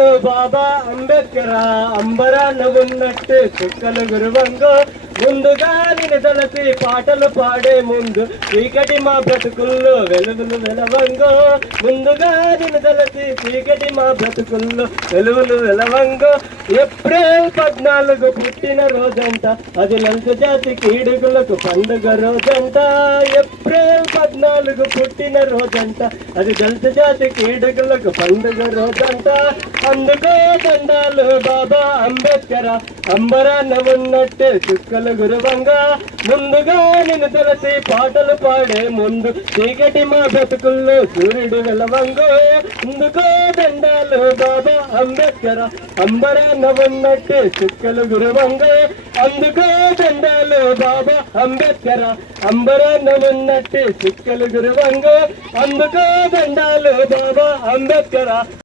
దండాలు బాబా అంబేద్కర్ అంబరాన్న ఉన్నట్టు చుక్కలు గురువంగో. ముందుగా నేను తలసి పాటలు పాడే ముందు చీకటి మా బ్రతుకుల్లో వెలుగులు వెలవంగో. ముందుగా నేను తలసి చీకటి మా బ్రతుకుల్లో వెలుగులు వెలవంగో. ఏప్రిల్ పద్నాలుగు పుట్టిన రోజంట అది లంచ జాతి కీడుగులకు పండుగ రోజంట. ఏప్రిల్ పద్నాలుగు పుట్టిన రోజంట అది దళిత జాతి కీడకులకు పండుగ రోజంట అందుకే దండాలు బాబా అంబేద్కర్ అంబరాన్న ఉన్నట్టే చుక్కలు గురువంగా. ముందుగా నిన్ను తెలిసి పాటలు పాడే ముందు చీకటి మా బ్రతుకుల్లో సూర్యుడు వెలవంగో. ముందుకో దండాలు బాబా అంబేద్కర్ అంబరాన్న ఉన్నట్టే చుక్కలు గురువంగా. అందుకో దండాలు బాబా అంబేద్కర్ అంబరాన్న ఉన్నట్టే చుక్కలు గురువంగో. అందుకో దండాలు బాబా అంబేద్కర.